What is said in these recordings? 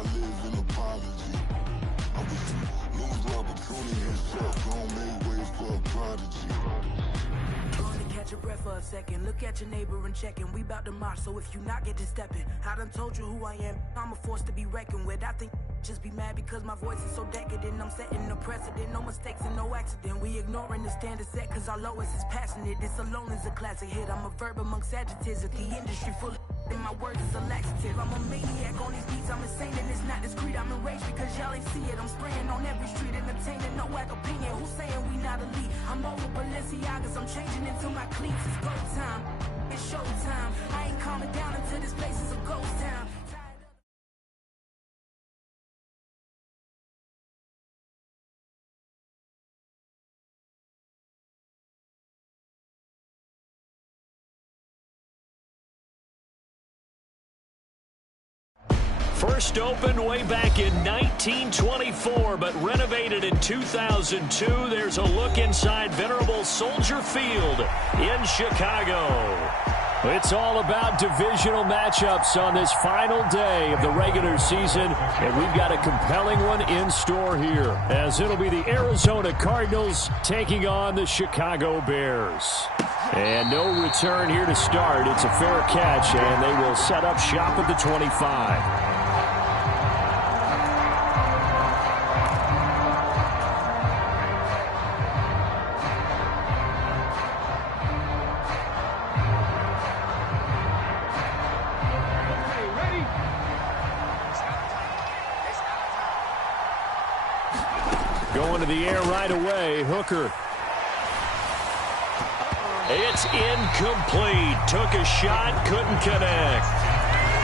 live in apology. I wish you lose love, but pruning himself. Don't make ways for a prodigy. Catch your breath for a second. Look at your neighbor and check in. We bout to march, so if you not get to stepping, I done told you who I am. I'm a force to be reckoned with. I think just be mad because my voice is so decadent. I'm setting the precedent. No mistakes and no accident. We ignoring the standard set because our lowest is passionate. This alone is a classic hit. I'm a verb amongst adjectives. If the industry full of and my words is a laxative. I'm a maniac on these beats. I'm insane and it's not discreet. I'm enraged because y'all ain't see it. I'm spraying on every street, entertaining no whack opinion. Who's saying we not elite? I'm over Balenciagas. I'm changing into my cleats. It's go time. It's show time. I ain't calming down until this place is a ghost town. First opened way back in 1924, but renovated in 2002. There's a look inside venerable Soldier Field in Chicago. It's all about divisional matchups on this final day of the regular season, and we've got a compelling one in store here, as it'll be the Arizona Cardinals taking on the Chicago Bears. And no return here to start. It's a fair catch, and they will set up shop at the 25. Going to the air right away, Hooker. It's incomplete. Took a shot, couldn't connect.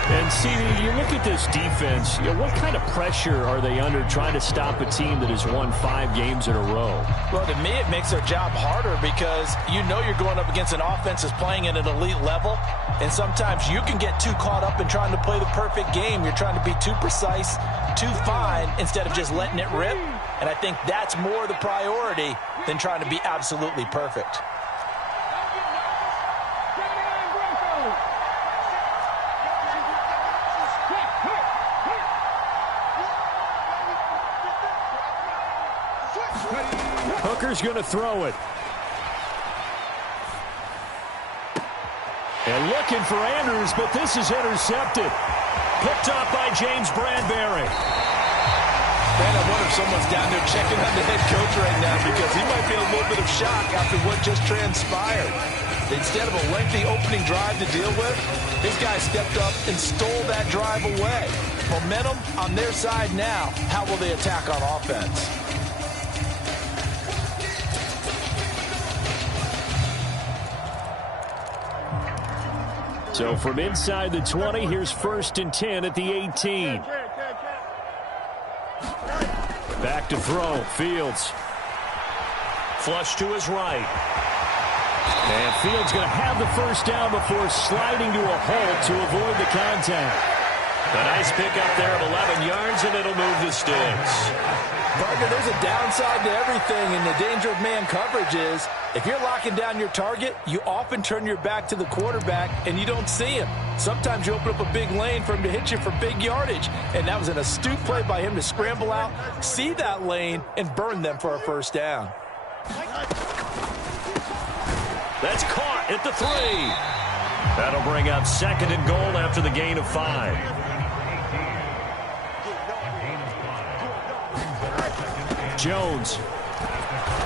And see, you look at this defense, what kind of pressure are they under trying to stop a team that has won 5 games in a row? Well, to me, it makes their job harder because you know you're going up against an offense that's playing at an elite level, and sometimes you can get too caught up in trying to play the perfect game. You're trying to be too precise, too fine, instead of just letting it rip. And I think that's more the priority than trying to be absolutely perfect. Hooker's going to throw it. And looking for Andrews, but this is intercepted. Picked up by James Bradbury. Man, I wonder if someone's down there checking on the head coach right now because he might be in a little bit of shock after what just transpired. Instead of a lengthy opening drive to deal with, this guy stepped up and stole that drive away. Momentum on their side now. How will they attack on offense? So from inside the 20, here's 1st and 10 at the 18. Back to throw. Fields. Flush to his right. And Fields going to have the first down before sliding to a halt to avoid the contact. A nice pickup there of 11 yards, and it'll move the sticks. Parker, there's a downside to everything, and the danger of man coverage is if you're locking down your target, you often turn your back to the quarterback and you don't see him. Sometimes you open up a big lane for him to hit you for big yardage, and that was an astute play by him to scramble out, see that lane, and burn them for a first down. That's caught at the 3. That'll bring up 2nd and goal after the gain of 5. Jones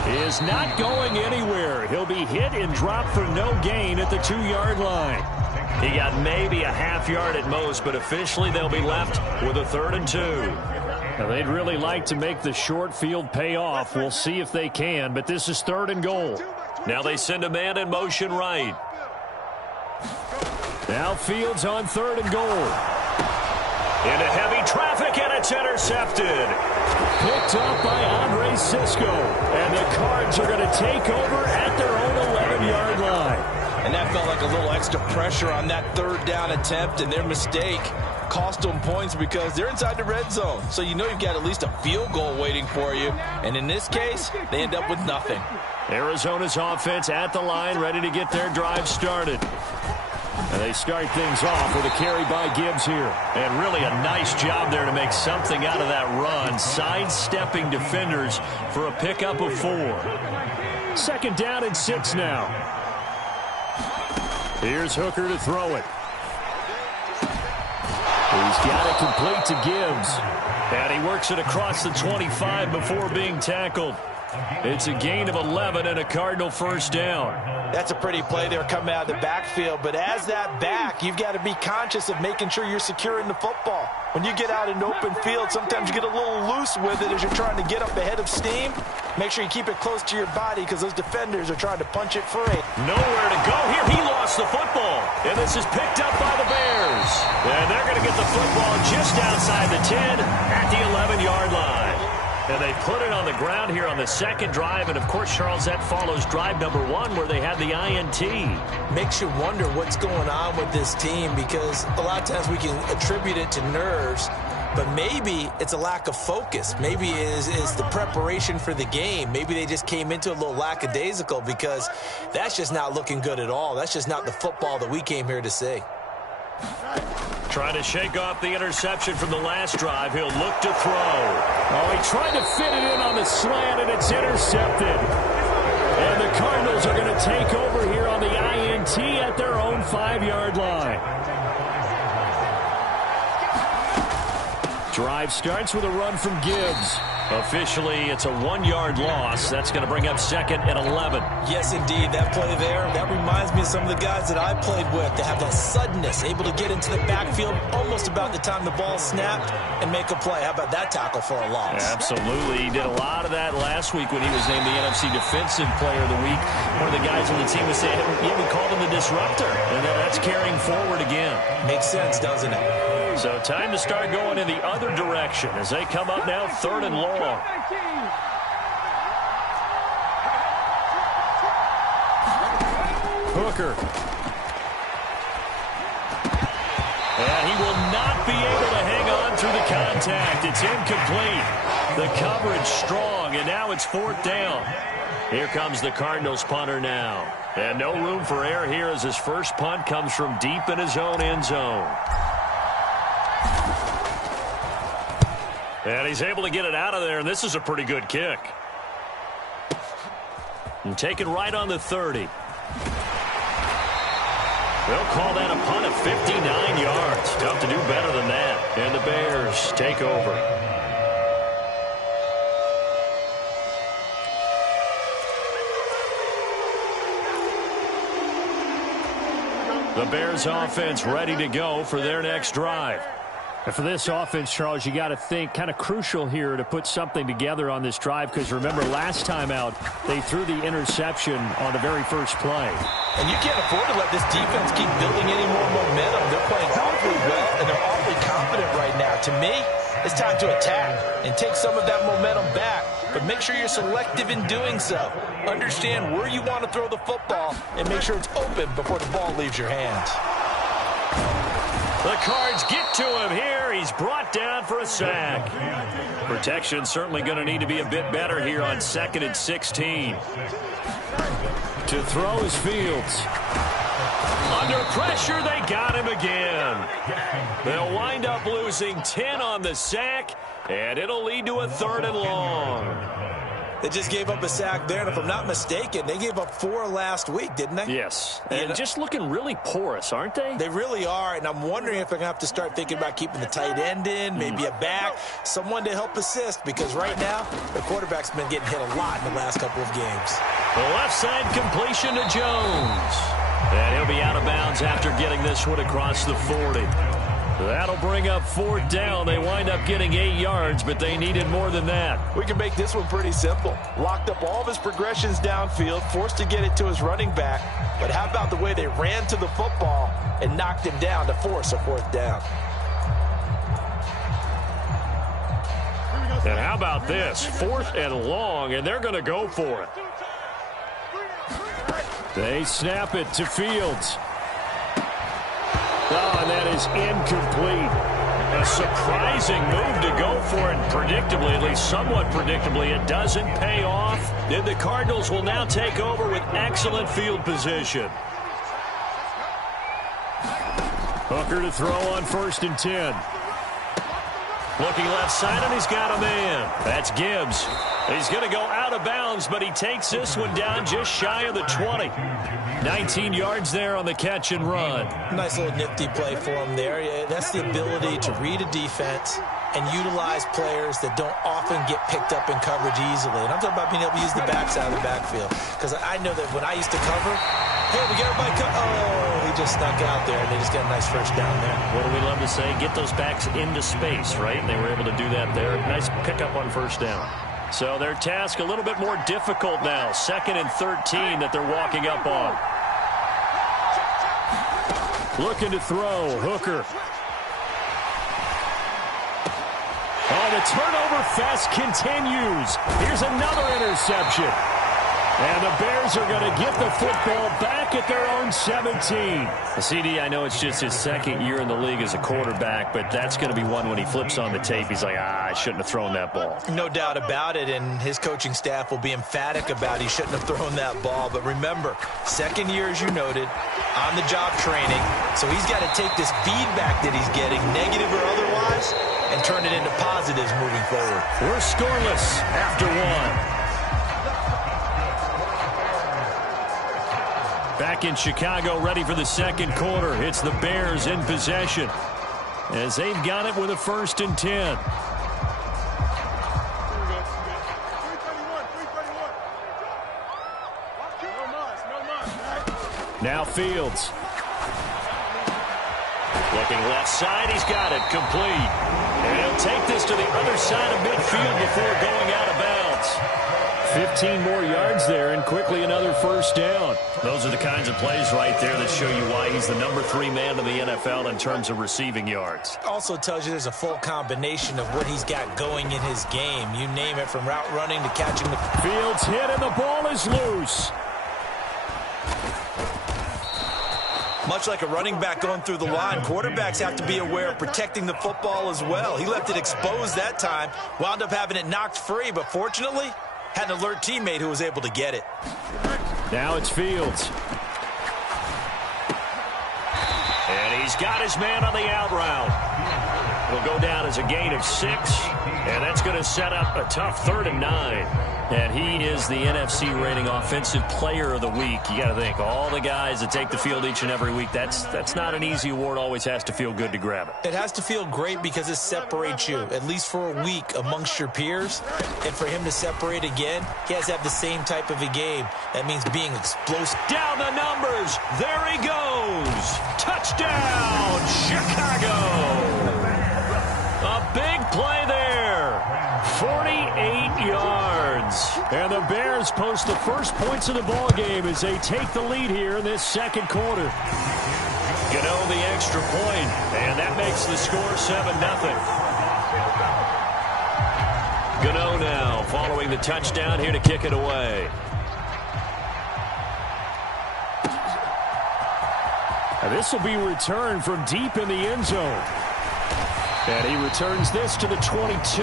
is not going anywhere. He'll be hit and dropped for no gain at the 2-yard line. He got maybe a half yard at most, but officially they'll be left with a 3rd and 2. Now, they'd really like to make the short field pay off. We'll see if they can, but this is 3rd and goal. Now they send a man in motion right. Now Fields on 3rd and goal. Into heavy traffic, and it's intercepted. Picked up by Andre Sisco. And the Cards are going to take over at their own 11-yard line. And that felt like a little extra pressure on that 3rd down attempt, and their mistake cost them points because they're inside the red zone. So you know you've got at least a field goal waiting for you. And in this case, they end up with nothing. Arizona's offense at the line, ready to get their drive started. And they start things off with a carry by Gibbs here. And really a nice job there to make something out of that run, sidestepping defenders for a pickup of 4. 2nd down and 6 now. Here's Hooker to throw it. He's got it complete to Gibbs. And he works it across the 25 before being tackled. It's a gain of 11 and a Cardinal 1st down. That's a pretty play there coming out of the backfield. But as that back, you've got to be conscious of making sure you're securing the football. When you get out in open field, sometimes you get a little loose with it as you're trying to get up ahead of steam. Make sure you keep it close to your body because those defenders are trying to punch it free. Nowhere to go here. He lost the football. And this is picked up by the Bears. And they're going to get the football just outside the 10 at the 11-yard line. And they put it on the ground here on the 2nd drive. And, of course, Charles, that follows drive number 1 where they had the INT. Makes you wonder what's going on with this team because a lot of times we can attribute it to nerves, but maybe it's a lack of focus. Maybe it is the preparation for the game. Maybe they just came into a little lackadaisical because that's just not looking good at all. That's just not the football that we came here to see. Trying to shake off the interception from the last drive. He'll look to throw. Oh, he tried to fit it in on the slant, and it's intercepted. And the Cardinals are going to take over here on the INT at their own 5-yard line. Drive starts with a run from Gibbs. Officially, it's a 1-yard loss. That's going to bring up 2nd and 11. Yes, indeed. That play there, that reminds me of some of the guys that I played with. They have that suddenness, able to get into the backfield almost about the time the ball snapped and make a play. How about that tackle for a loss? Absolutely. He did a lot of that last week when he was named the NFC Defensive Player of the Week. One of the guys on the team was saying, yeah, we called him the disruptor. And that's carrying forward again. Makes sense, doesn't it? So time to start going in the other direction as they come up now 3rd and long. Hooker. And he will not be able to hang on through the contact. It's incomplete. The coverage strong, and now it's 4th down. Here comes the Cardinals punter now. And no room for error here as his first punt comes from deep in his own end zone. And he's able to get it out of there, and this is a pretty good kick. And taken right on the 30. They'll call that a punt of 59 yards. Tough to do better than that. And the Bears take over. The Bears offense ready to go for their next drive. And for this offense, Charles, you got to think kind of crucial here to put something together on this drive because remember last time out they threw the interception on the very first play. And you can't afford to let this defense keep building any more momentum. They're playing awfully well and they're awfully confident right now. To me, it's time to attack and take some of that momentum back. But make sure you're selective in doing so. Understand where you want to throw the football and make sure it's open before the ball leaves your hands. The Cards get to him here. He's brought down for a sack. Protection certainly going to need to be a bit better here on 2nd and 16. To throw is Fields. Under pressure, they got him again. They'll wind up losing 10 on the sack, and it'll lead to a 3rd and long. They just gave up a sack there, and if I'm not mistaken, they gave up 4 last week, didn't they? Yes, and just looking really porous, aren't they? They really are, and I'm wondering if they're going to have to start thinking about keeping the tight end in, maybe a back, someone to help assist, because right now, the quarterback's been getting hit a lot in the last couple of games. The left side completion to Jones. And he'll be out of bounds after getting this one across the 40. That'll bring up 4th down. They wind up getting 8 yards, but they needed more than that. We can make this one pretty simple. Locked up all of his progressions downfield, forced to get it to his running back. But how about the way they ran to the football and knocked him down to force a 4th down? And how about this? 4th and long, and they're going to go for it. They snap it to Fields. Oh, and that is incomplete. A surprising move to go for it, predictably, at least somewhat predictably. It doesn't pay off. Then the Cardinals will now take over with excellent field position. Hooker to throw on 1st and 10. Looking left side, and he's got a man. That's Gibbs. He's going to go out of bounds, but he takes this one down just shy of the 20. 19 yards there on the catch and run. Nice little nifty play for him there. That's the ability to read a defense and utilize players that don't often get picked up in coverage easily. And I'm talking about being able to use the backside of the backfield. Because I know that when I used to cover, hey, we got everybody oh, he just snuck out there, and they just got a nice first down there. What do we love to say? Get those backs into space, right? And they were able to do that there. Nice pickup on 1st down. So their task a little bit more difficult now. 2nd and 13 that they're walking up on. Looking to throw. Hooker. Oh, the turnover fest continues. Here's another interception. And the Bears are going to get the football back at their own 17. CD, I know it's just his 2nd year in the league as a quarterback, but that's going to be one when he flips on the tape. He's like, I shouldn't have thrown that ball. No doubt about it, and his coaching staff will be emphatic about he shouldn't have thrown that ball. But remember, 2nd year, as you noted, on-the-job training. So he's got to take this feedback that he's getting, negative or otherwise, and turn it into positives moving forward. We're scoreless after 1. Back in Chicago, ready for the 2nd quarter. It's the Bears in possession as they've got it with a 1st and 10. Now Fields. Looking left side, he's got it complete. And he'll take this to the other side of midfield before going out of bounds. 15 more yards there, and quickly another 1st down. Those are the kinds of plays right there that show you why he's the number 3 man in the NFL in terms of receiving yards. Also tells you there's a full combination of what he's got going in his game. You name it, from route running to catching the... Fields hit, and the ball is loose. Much like a running back going through the line, quarterbacks have to be aware of protecting the football as well. He left it exposed that time, wound up having it knocked free, but fortunately, had an alert teammate who was able to get it. Now it's Fields. And he's got his man on the out route. It'll go down as a gain of 6, and that's going to set up a tough 3rd and 9. And he is the NFC rating offensive player of the week. You got to think, all the guys that take the field each and every week, that's not an easy award. Always has to feel good to grab it. It has to feel great because it separates you, at least for a week, amongst your peers. And for him to separate again, he has to have the same type of a game. That means being explosive. Down the numbers. There he goes. Touchdown, Chicago. A big play there. 48 yards. And the Bears post the first points of the ball game as they take the lead here in this 2nd quarter. Gotw the extra point, and that makes the score 7-0. Gotw now following the touchdown here to kick it away. Now this will be returned from deep in the end zone. And he returns this to the 22.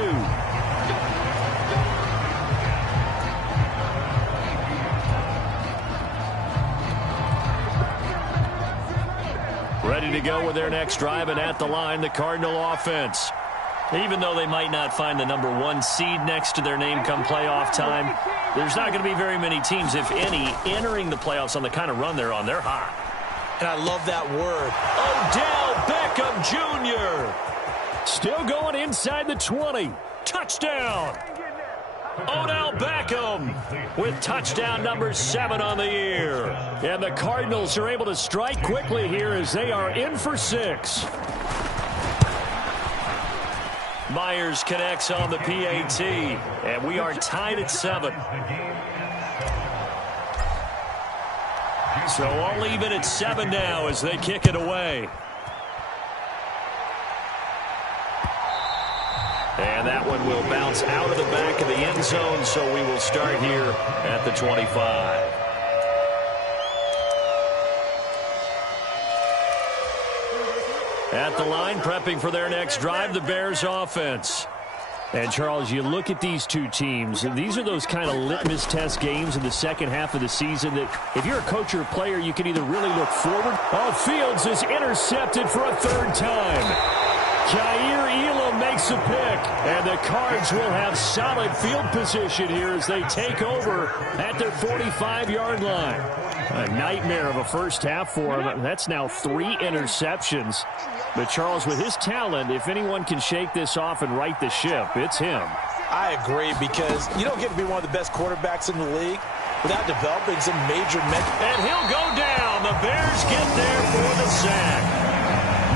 Ready to go with their next drive, and at the line, the Cardinal offense. Even though they might not find the number 1 seed next to their name come playoff time, there's not going to be very many teams, if any, entering the playoffs on the kind of run they're on. They're hot. And I love that word. Odell Beckham Jr. Still going inside the 20. Touchdown. Odell Beckham with touchdown number 7 on the year. And the Cardinals are able to strike quickly here as they are in for 6. Myers connects on the PAT, and we are tied at 7. So I'll leave it at 7 now as they kick it away. And that one will bounce out of the back of the end zone, so we will start here at the 25. At the line, prepping for their next drive, the Bears offense. And, Charles, you look at these two teams, and these are those kind of litmus test games in the second half of the season that if you're a coach or a player, you can either really look forward. Oh, Fields is intercepted for a third time. Jair Elam makes a pick, and the Cards will have solid field position here as they take over at their 45-yard line. A nightmare of a first half for him. That's now 3 interceptions. But, Charles, with his talent, if anyone can shake this off and right the ship, it's him. I agree, because you don't get to be one of the best quarterbacks in the league without developing some major And he'll go down. The Bears get there for the sack.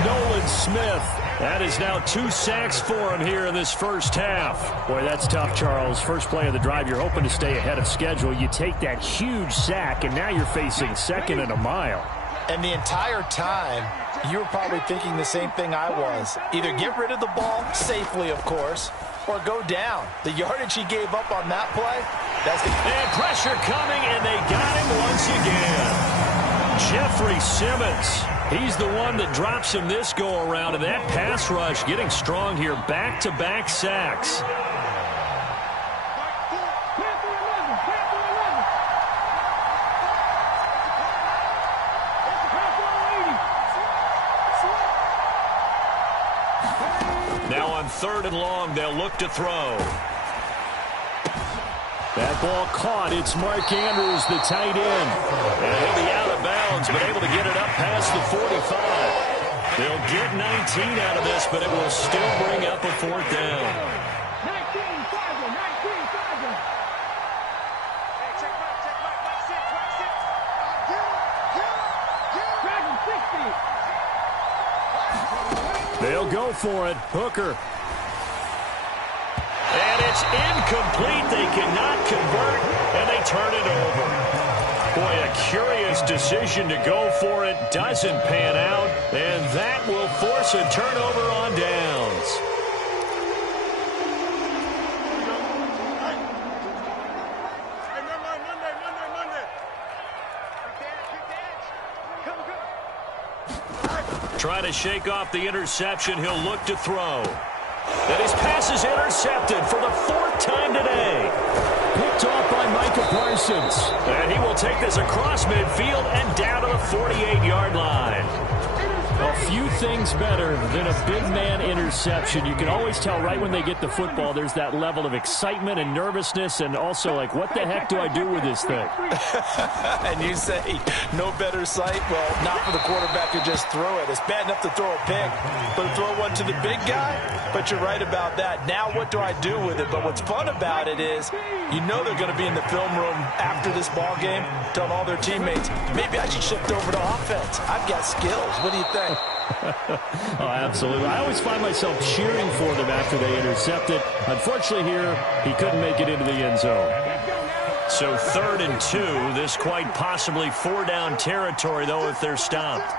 Nolan Smith. That is now 2 sacks for him here in this first half. Boy, that's tough, Charles. First play of the drive, you're hoping to stay ahead of schedule. You take that huge sack, and now you're facing second and a mile. And the entire time, you were probably thinking the same thing I was. Either get rid of the ball, safely, of course, or go down. The yardage he gave up on that play, that's the... And pressure coming, and they got him once again. Jeffrey Simmons. He's the one that drops him this go-around, and that pass rush getting strong here. Back-to-back sacks. Now on 3rd and long, they'll look to throw. That ball caught. It's Mark Andrews, the tight end. And he'll be out of bounds, but able to get it up past the 45. They'll get 19 out of this, but it will still bring up a 4th down. 19, Sergeant, 19, Sergeant. Hey, check back, sit. Dragon 60. They'll go for it. Hooker. And it's incomplete. They cannot convert, and they turn it over. Boy, a curious decision to go for it. Doesn't pan out, and that will force a turnover on downs. Trying to shake off the interception. He'll look to throw. And his pass is intercepted for the 4th time today. Picked off by Micah Parsons. And he will take this across midfield and down to the 48-yard line. A few things better than a big man interception. You can always tell right when they get the football, there's that level of excitement and nervousness, and also like, what the heck do I do with this thing? And you say, no better sight? Well, not for the quarterback to just throw it. It's bad enough to throw a pick, but to throw one to the big guy? But you're right about that. Now what do I do with it? But what's fun about it is, you know they're going to be in the film room after this ball game, telling all their teammates, maybe I should shift over to offense. I've got skills. What do you think? Oh, absolutely. I always find myself cheering for them after they intercept it. Unfortunately here, he couldn't make it into the end zone. So 3rd and 2. This quite possibly 4-down territory, though, if they're stopped.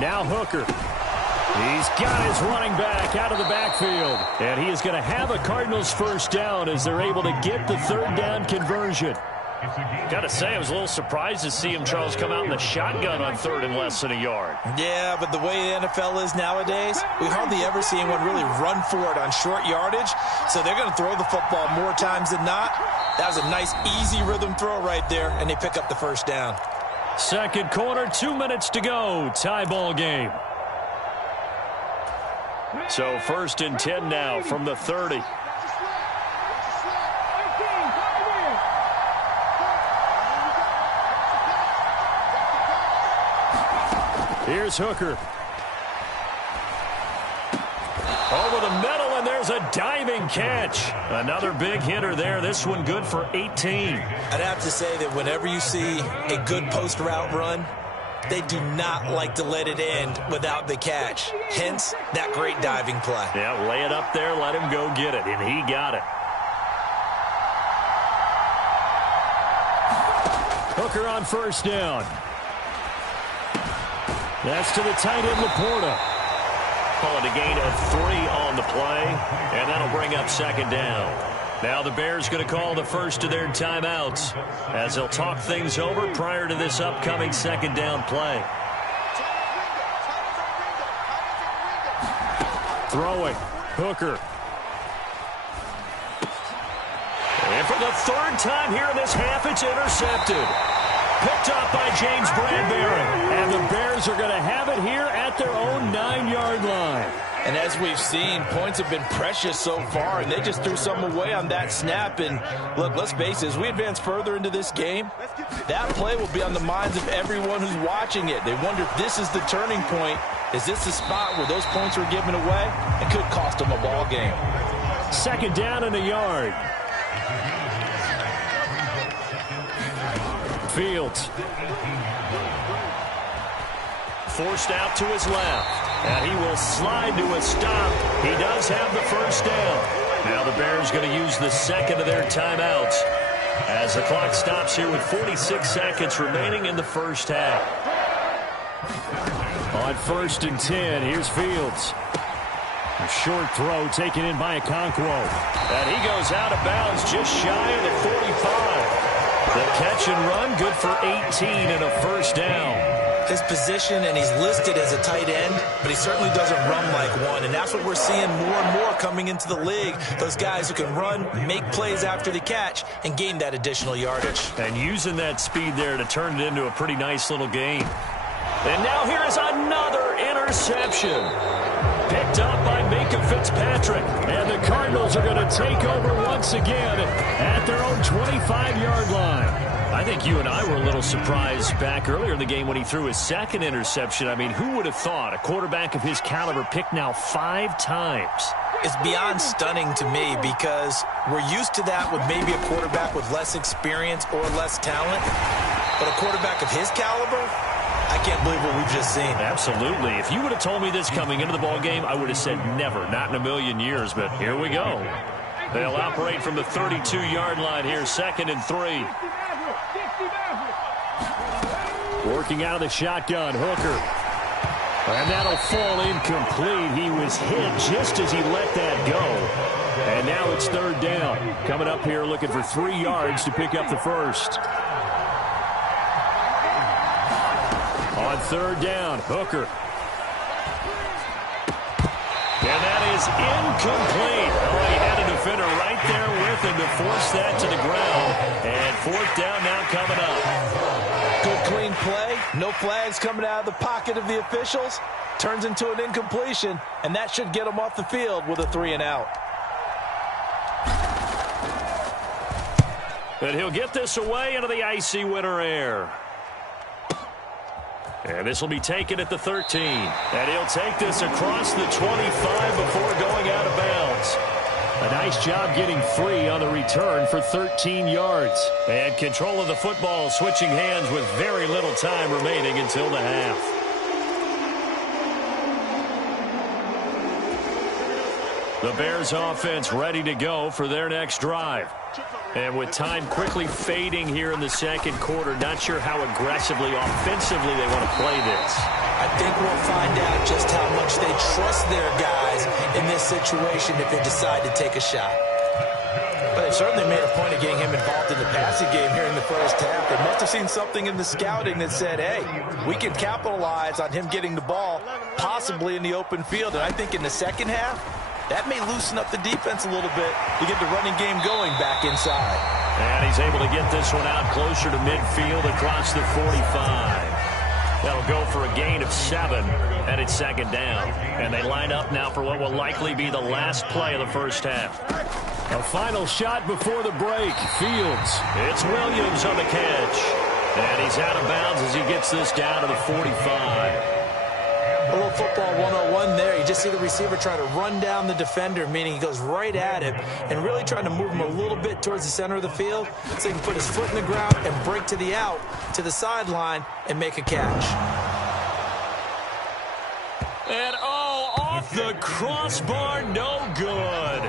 Now Hooker. He's got his running back out of the backfield. And he is going to have a Cardinals first down as they're able to get the 3rd down conversion. Got to say, I was a little surprised to see him, Charles, come out in the shotgun on 3rd and less than a yard. Yeah, but the way the NFL is nowadays, we hardly ever see anyone really run for it on short yardage. So they're going to throw the football more times than not. That was a nice, easy rhythm throw right there, and they pick up the first down. Second quarter, 2 minutes to go. Tie ball game. So 1st and 10 now from the 30. Here's Hooker. Over the middle, and there's a diving catch. Another big hitter there. This one good for 18. I'd have to say that whenever you see a good post route run, they do not like to let it end without the catch. Hence, that great diving play. Yeah, lay it up there, let him go get it, and he got it. Hooker on first down. That's to the tight end, Laporta. Call it a gain of 3 on the play, and that'll bring up 2nd down. Now the Bears going to call the first of their timeouts as they'll talk things over prior to this upcoming 2nd down play. Throwing. Hooker. And for the third time here in this half, it's intercepted. Picked up by James Bradbury. And the Bears are going to have it here at their own 9-yard line. And as we've seen, points have been precious so far, and they just threw some away on that snap. And look, let's face it, as we advance further into this game, that play will be on the minds of everyone who's watching it. They wonder if this is the turning point. Is this the spot where those points were given away? It could cost them a ball game. Second down and a yard. Fields. Forced out to his left. And he will slide to a stop. He does have the first down. Now the Bears going to use the second of their timeouts as the clock stops here with 46 seconds remaining in the first half. On 1st and 10, here's Fields. A short throw taken in by Okonkwo. And he goes out of bounds just shy of the 45. The catch and run good for 18 and a first down. His position, and he's listed as a tight end, but he certainly doesn't run like one, and that's what we're seeing more and more coming into the league. Those guys who can run, make plays after the catch, and gain that additional yardage. And using that speed there to turn it into a pretty nice little game. And now here is another interception. Picked up by Minka Fitzpatrick, and the Cardinals are going to take over once again at their own 25-yard line. I think you and I were a little surprised back earlier in the game when he threw his second interception. I mean, who would have thought a quarterback of his caliber picked now 5 times? It's beyond stunning to me because we're used to that with maybe a quarterback with less experience or less talent. But a quarterback of his caliber, I can't believe what we've just seen. Absolutely. If you would have told me this coming into the ball game, I would have said never, not in a million years. But here we go. They'll operate from the 32-yard line here, 2nd and 3. Working out of the shotgun, Hooker. And that'll fall incomplete. He was hit just as he let that go. And now it's 3rd down. Coming up here looking for 3 yards to pick up the first. On 3rd down, Hooker. And that is incomplete. Oh, he had a defender right there with him to force that to the ground. And 4th down now coming up. Good clean play. No flags coming out of the pocket of the officials. Turns into an incompletion, and that should get him off the field with a 3 and out. But he'll get this away into the icy winter air. And this will be taken at the 13. And he'll take this across the 25 before going out of bounds. A nice job getting free on the return for 13 yards. And control of the football switching hands with very little time remaining until the half. The Bears offense ready to go for their next drive. And with time quickly fading here in the 2nd quarter, not sure how aggressively, offensively they want to play this. I think we'll find out just how much they trust their guys in this situation if they decide to take a shot. But they certainly made a point of getting him involved in the passing game here in the first half. They must have seen something in the scouting that said, hey, we can capitalize on him getting the ball, possibly in the open field. And I think in the second half, that may loosen up the defense a little bit to get the running game going back inside. And he's able to get this one out closer to midfield across the 45. That'll go for a gain of 7, and it's 2nd down. And they line up now for what will likely be the last play of the first half. A final shot before the break. Fields. It's Williams on the catch. And he's out of bounds as he gets this down to the 45. A little football 101 there. You just see the receiver trying to run down the defender, meaning he goes right at him and really trying to move him a little bit towards the center of the field so he can put his foot in the ground and break to the out, to the sideline, and make a catch. And off the crossbar, no good.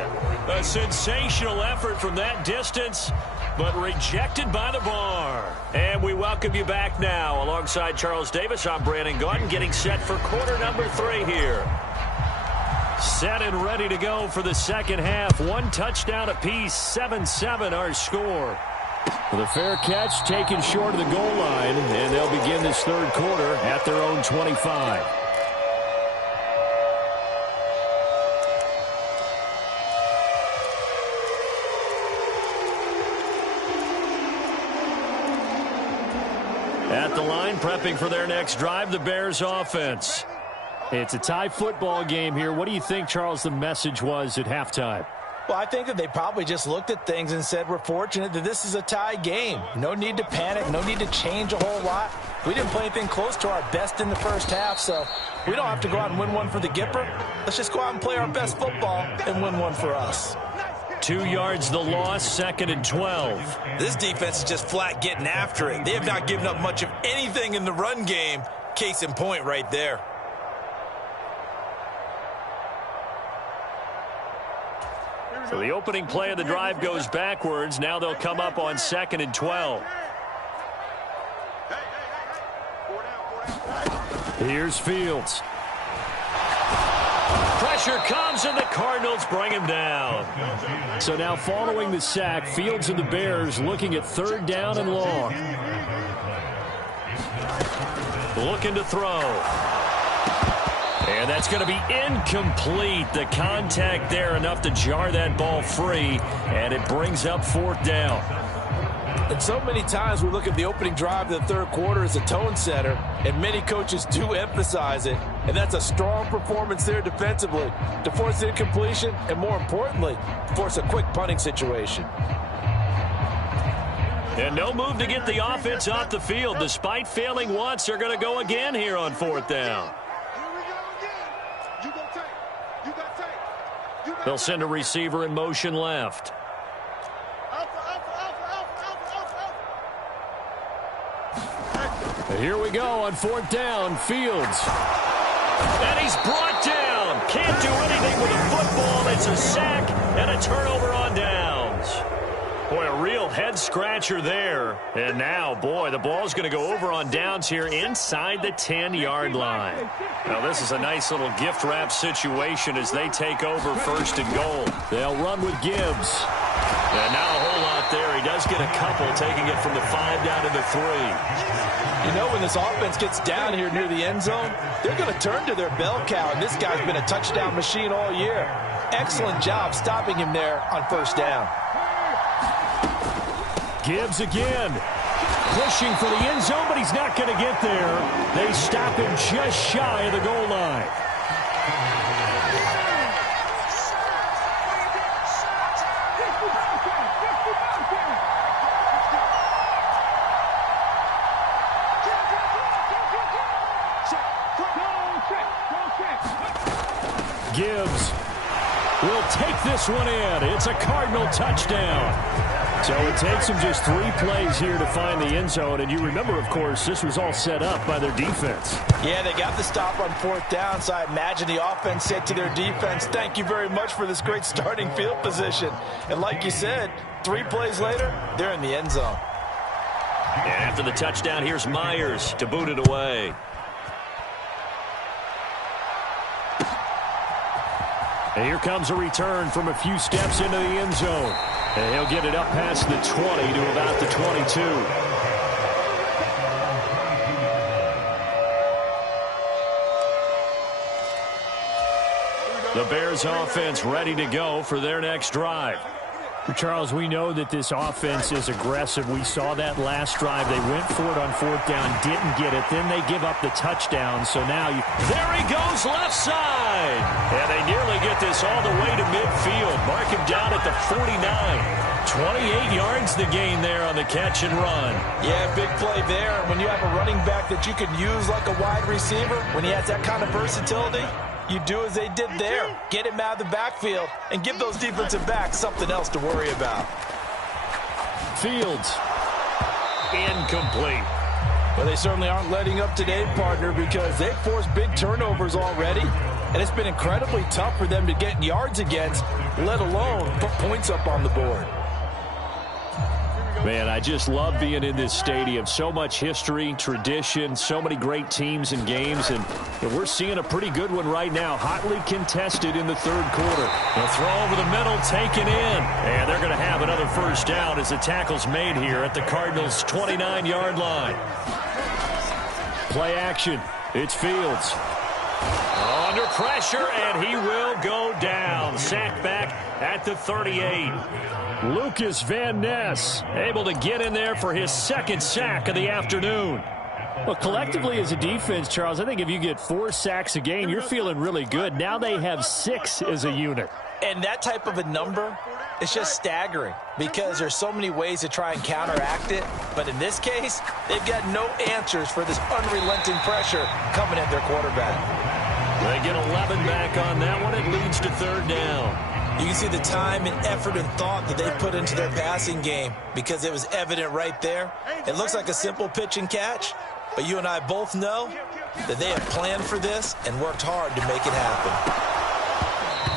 A sensational effort from that distance, but rejected by the bar. And we welcome you back now. Alongside Charles Davis, I'm Brandon Gotw, getting set for quarter number 3 here. Set and ready to go for the second half. 1 touchdown apiece, 7-7 our score. With a fair catch taken short of the goal line, and they'll begin this 3rd quarter at their own 25. At the line, prepping for their next drive, the Bears offense. It's a tie football game here. What do you think, Charles, the message was at halftime? Well, I think that they probably just looked at things and said, we're fortunate that this is a tie game. No need to panic. No need to change a whole lot. We didn't play anything close to our best in the first half, so we don't have to go out and win one for the Gipper. Let's just go out and play our best football and win one for us. 2 yards the loss, 2nd and 12. This defense is just flat getting after it. They have not given up much of anything in the run game. Case in point right there. So the opening play of the drive goes backwards. Now they'll come up on 2nd and 12. Here's Fields. Pressure comes, and the Cardinals bring him down. So now following the sack, Fields and the Bears looking at 3rd down and long. Looking to throw. And that's going to be incomplete. The contact there enough to jar that ball free, and it brings up 4th down. And so many times we look at the opening drive of the third quarter as a tone setter, and many coaches do emphasize it. And that's a strong performance there defensively to force incompletion and, more importantly, force a quick punting situation. And no move to get the offense off the field. Despite failing once, they're going to go again here on 4th down. They'll send a receiver in motion left. Here we go on 4th down, Fields. And he's brought down. Can't do anything with a football. It's a sack and a turnover on downs. Boy, a real head-scratcher there. And now, boy, the ball's going to go over on downs here inside the 10-yard line. Now, this is a nice little gift-wrap situation as they take over 1st and goal. They'll run with Gibbs. And not a whole lot there. He does get a couple, taking it from the 5 down to the 3. You know, when this offense gets down here near the end zone, they're going to turn to their bell cow, and this guy's been a touchdown machine all year. Excellent job stopping him there on 1st down. Gibbs again. Pushing for the end zone, but he's not going to get there. They stop him just shy of the goal line. Gibbs will take this one in. It's a Cardinal touchdown. So it takes them just 3 plays here to find the end zone. And you remember, of course, this was all set up by their defense. Yeah, they got the stop on 4th down, so I imagine the offense said to their defense, thank you very much for this great starting field position. And like you said, 3 plays later, they're in the end zone. And after the touchdown, here's Myers to boot it away. And here comes a return from a few steps into the end zone. And he'll get it up past the 20 to about the 22. The Bears offense ready to go for their next drive. Charles, we know that this offense is aggressive. We saw that last drive. They went for it on 4th down, didn't get it. Then they give up the touchdown. So now there he goes left side. And they nearly get this all the way to midfield. Mark him down at the 49. 28 yards the gain there on the catch and run. Yeah, big play there. When you have a running back that you can use like a wide receiver, when he has that kind of versatility, you do as they did there. Get him out of the backfield and give those defensive backs something else to worry about. Fields. Incomplete. Well, they certainly aren't letting up today, partner, because they've forced big turnovers already. And it's been incredibly tough for them to get yards against, let alone put points up on the board. Man, I just love being in this stadium. So much history, tradition, so many great teams and games, and we're seeing a pretty good one right now. Hotly contested in the 3rd quarter. The throw over the middle taken in, and they're going to have another 1st down as the tackle's made here at the Cardinals' 29-yard line. Play action. It's Fields. Under pressure, and he will go down. Sacked back at the 38. Lucas Van Ness able to get in there for his 2nd sack of the afternoon. Well, collectively as a defense, Charles, I think if you get 4 sacks a game, you're feeling really good. Now they have 6 as a unit. And that type of a number is just staggering because there's so many ways to try and counteract it. But in this case, they've got no answers for this unrelenting pressure coming at their quarterback. They get 11 back on that one. It leads to third down. You can see the time and effort and thought that they put into their passing game because it was evident right there. It looks like a simple pitch and catch, but you and I both know that they have planned for this and worked hard to make it happen.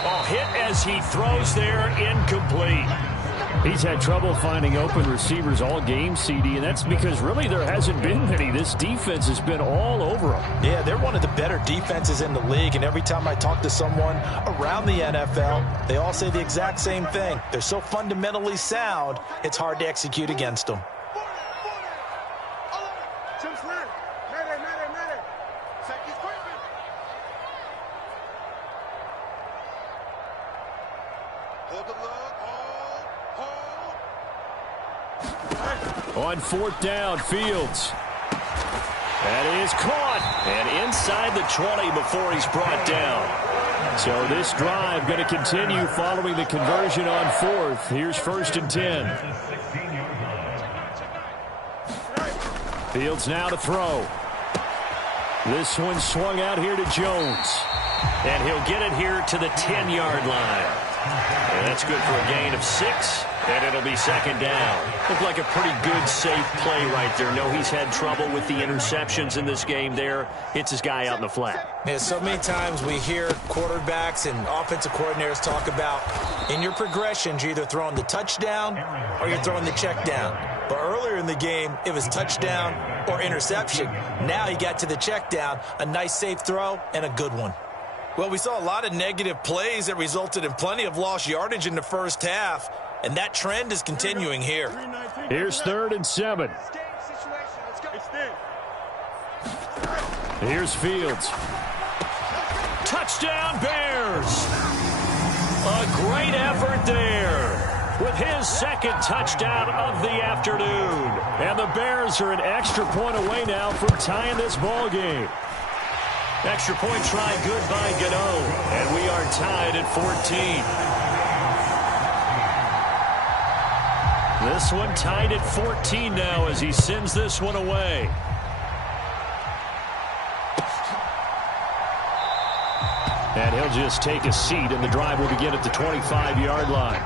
Oh, hit as he throws there, incomplete. He's had trouble finding open receivers all game, CD, and that's because really there hasn't been many. This defense has been all over them. Yeah, they're one of the better defenses in the league, and every time I talk to someone around the NFL, they all say the exact same thing. They're so fundamentally sound, it's hard to execute against them. On 4th down, Fields. That is caught. And inside the 20 before he's brought down. So this drive going to continue following the conversion on 4th. Here's 1st and 10. Fields now to throw. This one swung out here to Jones. And he'll get it here to the 10-yard line. And that's good for a gain of 6. And it'll be 2nd down. Looked like a pretty good, safe play right there. No, he's had trouble with the interceptions in this game there. Hits his guy out in the flat. Yeah, so many times we hear quarterbacks and offensive coordinators talk about in your progressions, you're either throwing the touchdown or you're throwing the check down. But earlier in the game, it was touchdown or interception. Now he got to the check down, a nice safe throw and a good one. Well, we saw a lot of negative plays that resulted in plenty of lost yardage in the first half. And that trend is continuing here. Here's 3rd and 7. Here's Fields. Touchdown, Bears! A great effort there with his 2nd touchdown of the afternoon. And the Bears are an extra point away now from tying this ball game. Extra point try good by Gotw. And we are tied at 14. This one tied at 14 now as he sends this one away. And he'll just take a seat, and the drive will begin at the 25-yard line.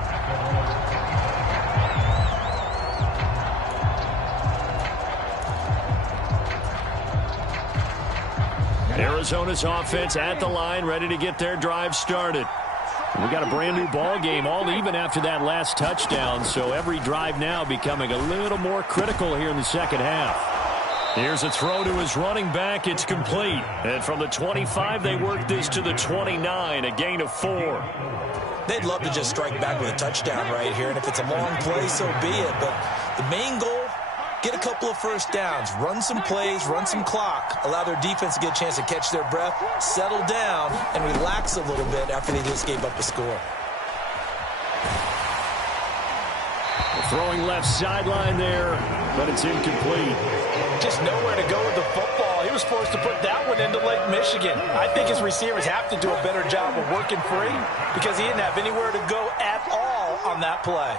Arizona's offense at the line, ready to get their drive started. We got a brand new ball game, all even after that last touchdown, so every drive now becoming a little more critical here in the second half. Here's a throw to his running back. It's complete. And from the 25, they work this to the 29, a gain of 4. They'd love to just strike back with a touchdown right here, and if it's a long play, so be it. But the main goal, get a couple of first downs, run some plays, run some clock, allow their defense to get a chance to catch their breath, settle down, and relax a little bit after they just gave up a score. Throwing left sideline there, but it's incomplete. Just nowhere to go with the football. He was forced to put that one into Lake Michigan. I think his receivers have to do a better job of working free because he didn't have anywhere to go at all on that play.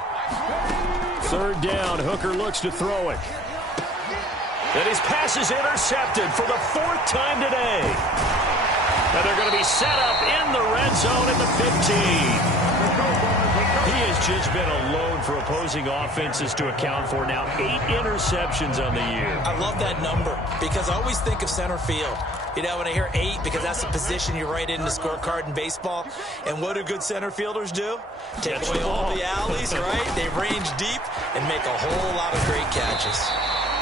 3rd down, Hooker looks to throw it. And his pass is intercepted for the 4th time today. And they're going to be set up in the red zone at the 15. He has just been a load for opposing offenses to account for now. 8 interceptions on the year. I love that number because I always think of center field. You know, when I hear 8, because that's the position you write in the scorecard in baseball. And what do good center fielders do? Take away all the alleys, right? They range deep and make a whole lot of great catches.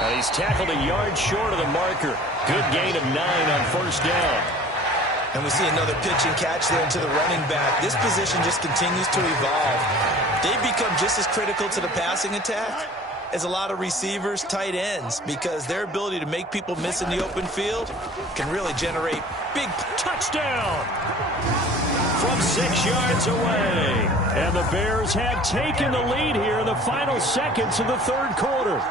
And he's tackled a yard short of the marker. Good gain of 9 on 1st down. And we see another pitch and catch there to the running back. This position just continues to evolve. They become just as critical to the passing attack as a lot of receivers, tight ends, because their ability to make people miss in the open field can really generate big touchdown from 6 yards away. And the Bears have taken the lead here in the final seconds of the 3rd quarter.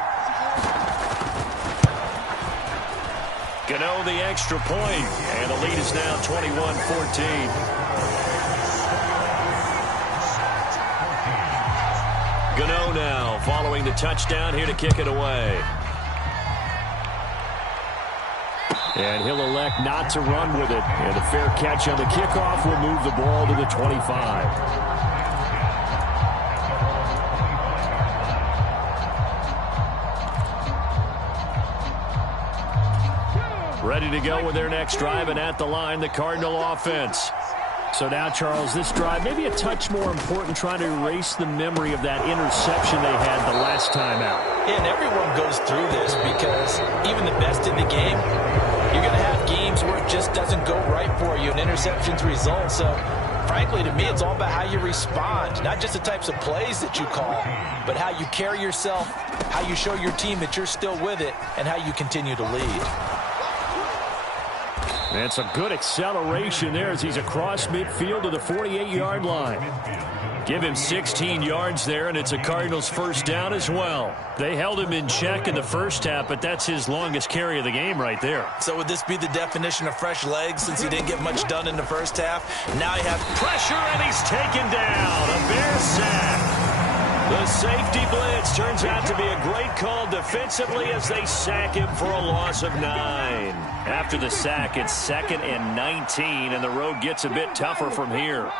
Gotw the extra point, and the lead is now 21-14. Gotw now following the touchdown here to kick it away. And he'll elect not to run with it. And a fair catch on the kickoff will move the ball to the 25. Ready to go with their next drive, and at the line, the Cardinal offense. So now, Charles, this drive, maybe a touch more important, trying to erase the memory of that interception they had the last time out. Yeah, and everyone goes through this because even the best in the game, you're going to have games where it just doesn't go right for you, and interceptions result. So, frankly, to me, it's all about how you respond, not just the types of plays that you call, but how you carry yourself, how you show your team that you're still with it, and how you continue to lead. And some good acceleration there as he's across midfield to the 48-yard line. Give him 16 yards there, and it's a Cardinals first down as well. They held him in check in the first half, but that's his longest carry of the game right there. So would this be the definition of fresh legs since he didn't get much done in the first half? Now he has pressure, and he's taken down. A Bear sack. The safety blitz turns out to be a great call defensively as they sack him for a loss of 9. After the sack, it's 2nd and 19, and the road gets a bit tougher from here.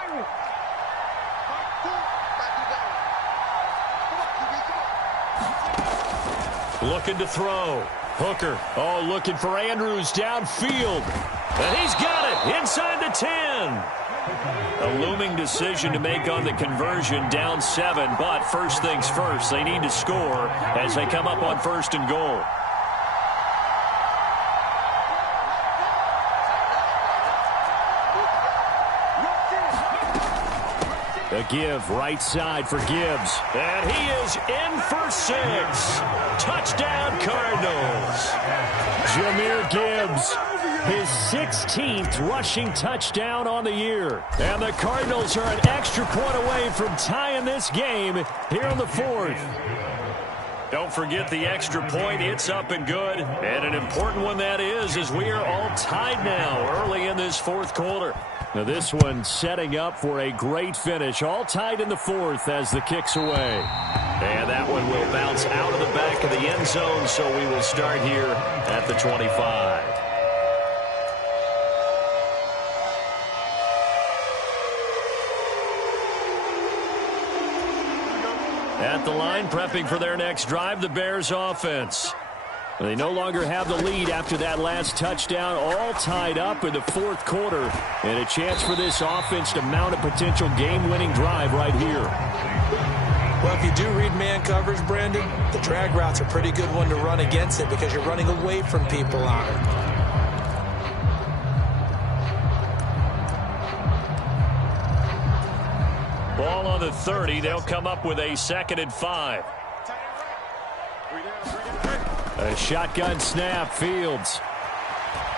Looking to throw. Hooker. Oh, looking for Andrews downfield. And he's got it inside the 10. A looming decision to make on the conversion, down 7, but first things first, they need to score as they come up on 1st and goal. A give right side for Gibbs, and he is in for 6. Touchdown Cardinals. Jahmyr Gibbs, his 16th rushing touchdown on the year. And the Cardinals are an extra point away from tying this game here in the 4th. Don't forget the extra point. It's up and good. And an important one that is, as we are all tied now early in this 4th quarter. Now this one setting up for a great finish. All tied in the 4th as the kick's away. And that one will bounce out of the back of the end zone, so we will start here at the 25. At the line, prepping for their next drive, the Bears offense. They no longer have the lead after that last touchdown, all tied up in the 4th quarter. And a chance for this offense to mount a potential game-winning drive right here. Well, if you do read man coverage, Brandon, the drag route's a pretty good one to run against it because you're running away from people on it. Ball on the 30. They'll come up with a 2nd and 5. A shotgun snap, Fields.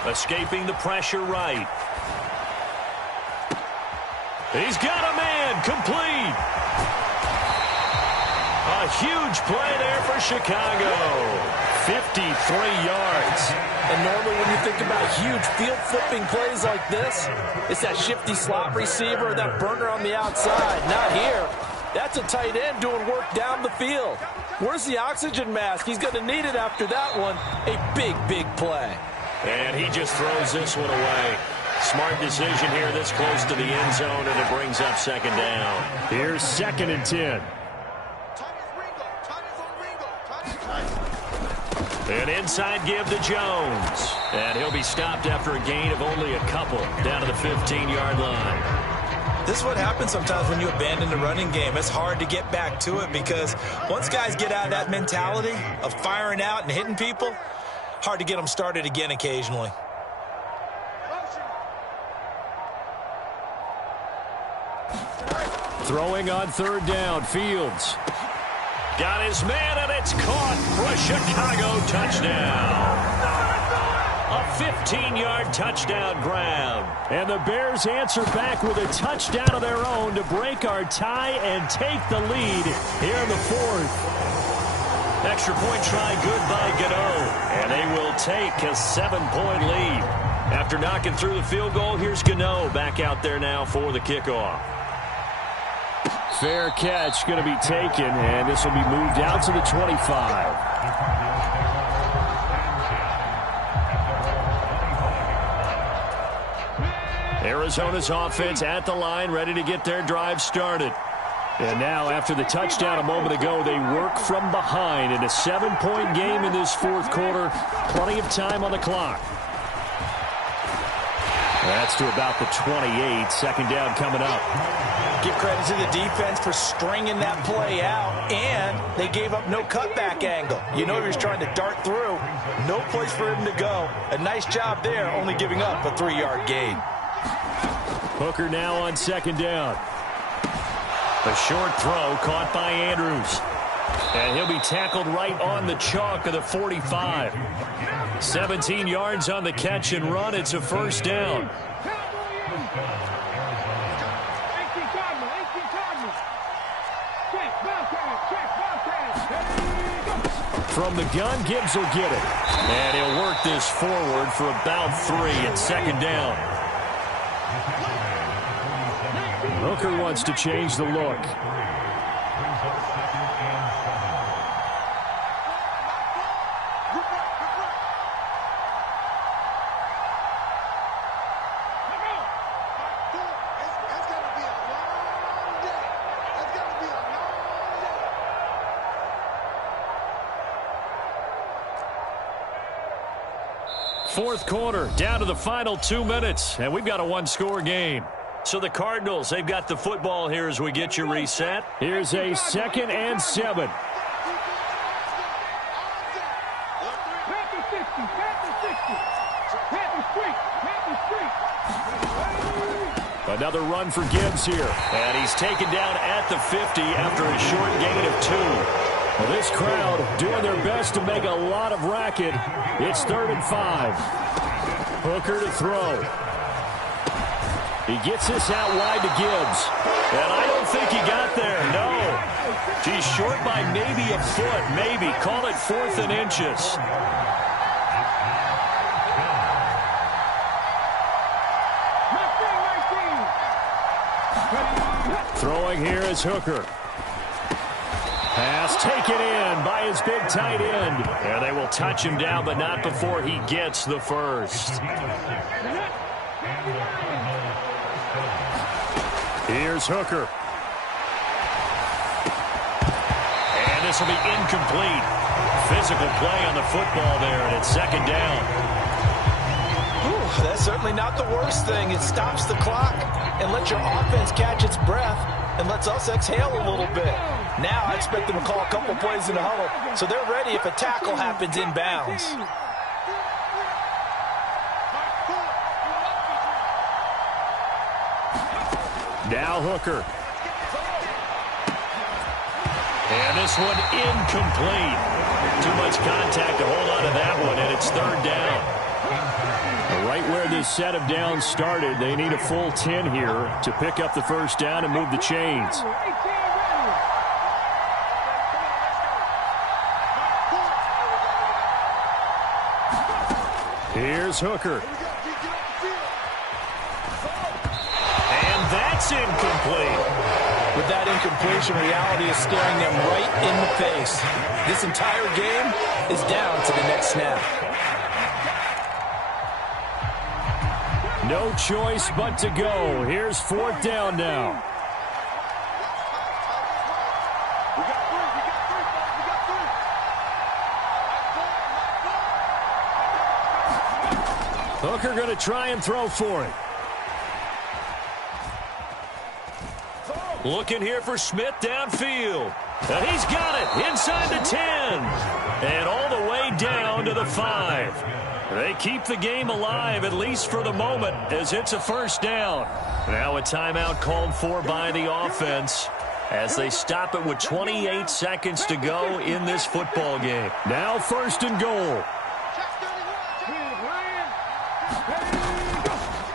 Escaping the pressure right. He's got a man, complete. A huge play there for Chicago. 53 yards. And normally when you think about huge field-flipping plays like this, it's that shifty slot receiver or that burner on the outside. Not here. That's a tight end doing work down the field. Where's the oxygen mask? He's going to need it after that one. A big, big play. And he just throws this one away. Smart decision here this close to the end zone, and it brings up 2nd down. Here's 2nd and 10. An inside give to Jones. And he'll be stopped after a gain of only a couple down to the 15-yard line. This is what happens sometimes when you abandon the running game. It's hard to get back to it because once guys get out of that mentality of firing out and hitting people, hard to get them started again occasionally. Throwing on 3rd down, Fields. Got his man, and it's caught for a Chicago touchdown. A 15-yard touchdown grab. And the Bears answer back with a touchdown of their own to break our tie and take the lead here in the 4th. Extra point try good by Gotw. And they will take a 7-point lead. After knocking through the field goal, here's Gotw back out there now for the kickoff. Fair catch going to be taken, and this will be moved out to the 25. Arizona's offense at the line, ready to get their drive started. And now, after the touchdown a moment ago, they work from behind in a 7-point game in this fourth quarter. Plenty of time on the clock. That's to about the 28. Second down coming up. Give credit to the defense for stringing that play out, and they gave up no cutback angle. You know he was trying to dart through. No place for him to go. A nice job there, only giving up a 3-yard gain. Hooker now on second down. A short throw caught by Andrews. And he'll be tackled right on the chalk of the 45. 17 yards on the catch and run. It's a first down. From the gun, Gibbs will get it. And he'll work this forward for about 3 at second down. Hooker wants to change the look. Fourth quarter, down to the final 2 minutes, and we've got a one-score game. So the Cardinals, they've got the football here as we get you reset. Here's a 2nd and 7. Another run for Gibbs here. And he's taken down at the 50 after a short gain of 2. Well, this crowd doing their best to make a lot of racket. It's 3rd and 5. Hooker to throw. He gets this out wide to Gibbs. And I don't think he got there, no. He's short by maybe a foot, maybe. Call it 4th and inches. Throwing here is Hooker. Pass taken in by his big tight end. And they will touch him down, but not before he gets the first. Here's Hooker. And this will be incomplete. Physical play on the football there, and it's second down. Whew, that's certainly not the worst thing. It stops the clock and lets your offense catch its breath and lets us exhale a little bit. Now I expect them to call a couple plays in the huddle, so they're ready if a tackle happens inbounds. Now Hooker. And this one incomplete. Too much contact to hold on to that one, and it's 3rd down. Right where this set of downs started, they need a full 10 here to pick up the first down and move the chains. Here's Hooker. And that's incomplete. With that incompletion, reality is staring them right in the face. This entire game is down to the next snap. No choice but to go. Here's 4th down now. Hooker going to try and throw for it. Looking here for Smith downfield. And he's got it inside the 10. And all the way down to the 5. They keep the game alive, at least for the moment, as it's a first down. Now a timeout called for by the offense as they stop it with 28 seconds to go in this football game. Now 1st and goal.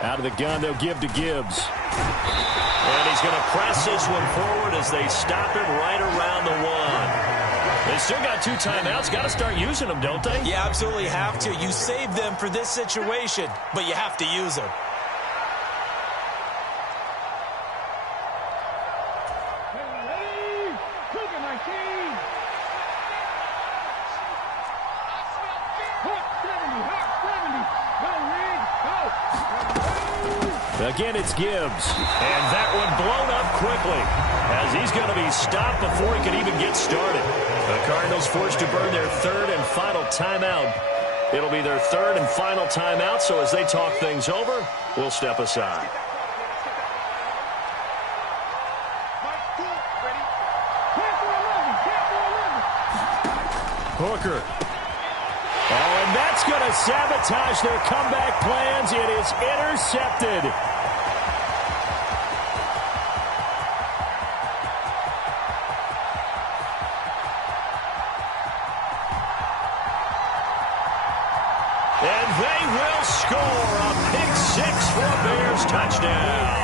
Out of the gun, they'll give to Gibbs. And he's going to press this one forward as they stop it right around the 1. They still got 2 timeouts. Got to start using them, don't they? You absolutely have to. You save them for this situation, but you have to use them. Ready? Cougar 19. Hot 70, hot 70. Go, Reed, go. Again, it's Gibbs. And that one blown up quickly as he's going to be stopped before he can even get started. The Cardinals forced to burn their 3rd and final timeout. It'll be their 3rd and final timeout, so as they talk things over, we'll step aside. Hooker. Oh, and that's going to sabotage their comeback plans. It is intercepted. And they will score a pick 6 for a Bears touchdown.